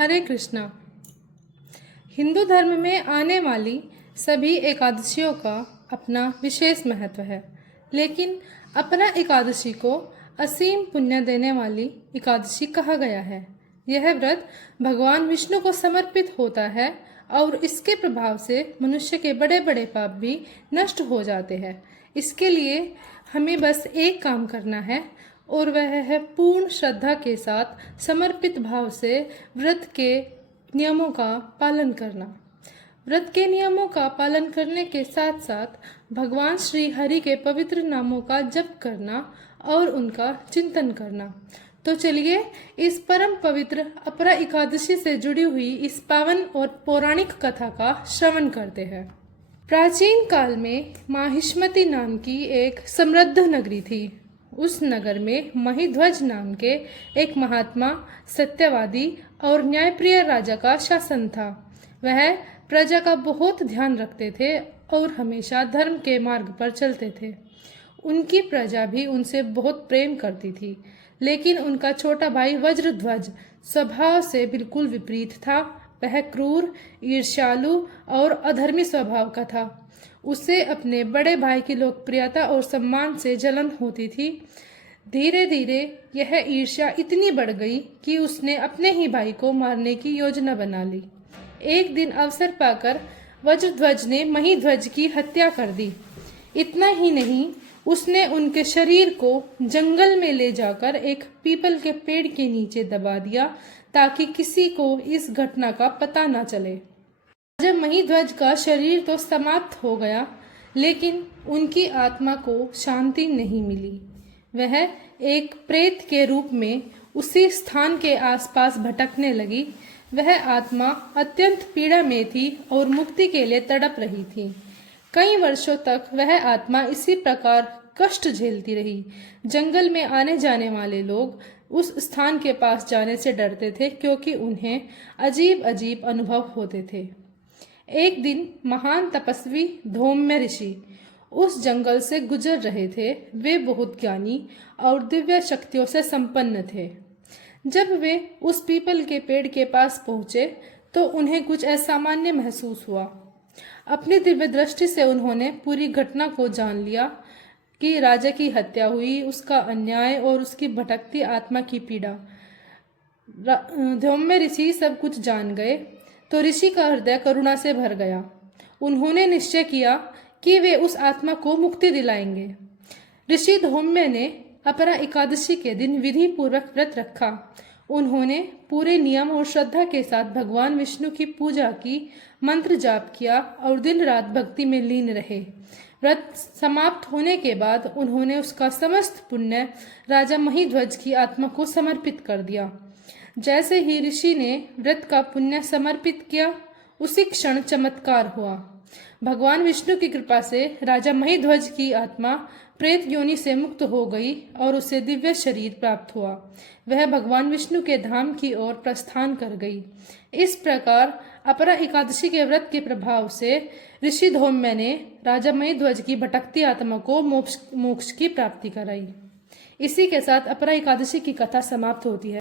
हरे कृष्णा। हिंदू धर्म में आने वाली सभी एकादशियों का अपना विशेष महत्व है, लेकिन अपना एकादशी को असीम पुण्य देने वाली एकादशी कहा गया है। यह व्रत भगवान विष्णु को समर्पित होता है और इसके प्रभाव से मनुष्य के बड़े बड़े पाप भी नष्ट हो जाते हैं। इसके लिए हमें बस एक काम करना है और वह है पूर्ण श्रद्धा के साथ समर्पित भाव से व्रत के नियमों का पालन करना। व्रत के नियमों का पालन करने के साथ साथ भगवान श्री हरि के पवित्र नामों का जप करना और उनका चिंतन करना। तो चलिए इस परम पवित्र अपरा एकादशी से जुड़ी हुई इस पावन और पौराणिक कथा का श्रवण करते हैं। प्राचीन काल में माहिष्मति नाम की एक समृद्ध नगरी थी। उस नगर में महिध्वज नाम के एक महात्मा, सत्यवादी और न्यायप्रिय राजा का शासन था। वह प्रजा का बहुत ध्यान रखते थे और हमेशा धर्म के मार्ग पर चलते थे। उनकी प्रजा भी उनसे बहुत प्रेम करती थी, लेकिन उनका छोटा भाई वज्रध्वज स्वभाव से बिल्कुल विपरीत था। वह क्रूर, ईर्ष्यालु और अधर्मी स्वभाव का था। उसे अपने बड़े भाई की लोकप्रियता और सम्मान से जलन होती थी। धीरे धीरे यह ईर्ष्या इतनी बढ़ गई कि उसने अपने ही भाई को मारने की योजना बना ली। एक दिन अवसर पाकर वज्रध्वज ने महिध्वज की हत्या कर दी। इतना ही नहीं, उसने उनके शरीर को जंगल में ले जाकर एक पीपल के पेड़ के नीचे दबा दिया ताकि किसी को इस घटना का पता न चले। जब महिध्वज का शरीर तो समाप्त हो गया, लेकिन उनकी आत्मा को शांति नहीं मिली। वह एक प्रेत के रूप में उसी स्थान के आसपास भटकने लगी। वह आत्मा अत्यंत पीड़ा में थी और मुक्ति के लिए तड़प रही थी। कई वर्षों तक वह आत्मा इसी प्रकार कष्ट झेलती रही। जंगल में आने जाने वाले लोग उस स्थान के पास जाने से डरते थे, क्योंकि उन्हें अजीब अजीब अनुभव होते थे। एक दिन महान तपस्वी धौम्य ऋषि उस जंगल से गुजर रहे थे। वे बहुत ज्ञानी और दिव्य शक्तियों से संपन्न थे। जब वे उस पीपल के पेड़ के पास पहुंचे तो उन्हें कुछ असामान्य महसूस हुआ। अपनी दिव्य दृष्टि से उन्होंने पूरी घटना को जान लिया कि राजा की हत्या हुई, उसका अन्याय और उसकी भटकती आत्मा की पीड़ा। धौम्य ऋषि सब कुछ जान गए तो ऋषि का हृदय करुणा से भर गया। उन्होंने निश्चय किया कि वे उस आत्मा को मुक्ति दिलाएंगे। ऋषि धौम्य ने अपरा एकादशी के दिन विधि पूर्वक व्रत रखा। उन्होंने पूरे नियम और श्रद्धा के साथ भगवान विष्णु की पूजा की, मंत्र जाप किया और दिन रात भक्ति में लीन रहे। व्रत समाप्त होने के बाद उन्होंने उसका समस्त पुण्य राजा महिध्वज की आत्मा को समर्पित कर दिया। जैसे ही ऋषि ने व्रत का पुण्य समर्पित किया, उसी क्षण चमत्कार हुआ। भगवान विष्णु की कृपा से राजा महिध्वज की आत्मा प्रेत योनि से मुक्त हो गई और उसे दिव्य शरीर प्राप्त हुआ। वह भगवान विष्णु के धाम की ओर प्रस्थान कर गई। इस प्रकार अपरा एकादशी के व्रत के प्रभाव से ऋषि धौम्य ने राजा महिध्वज की भटकती आत्मा को मोक्ष की प्राप्ति कराई। इसी के साथ अपरा एकादशी की कथा समाप्त होती है।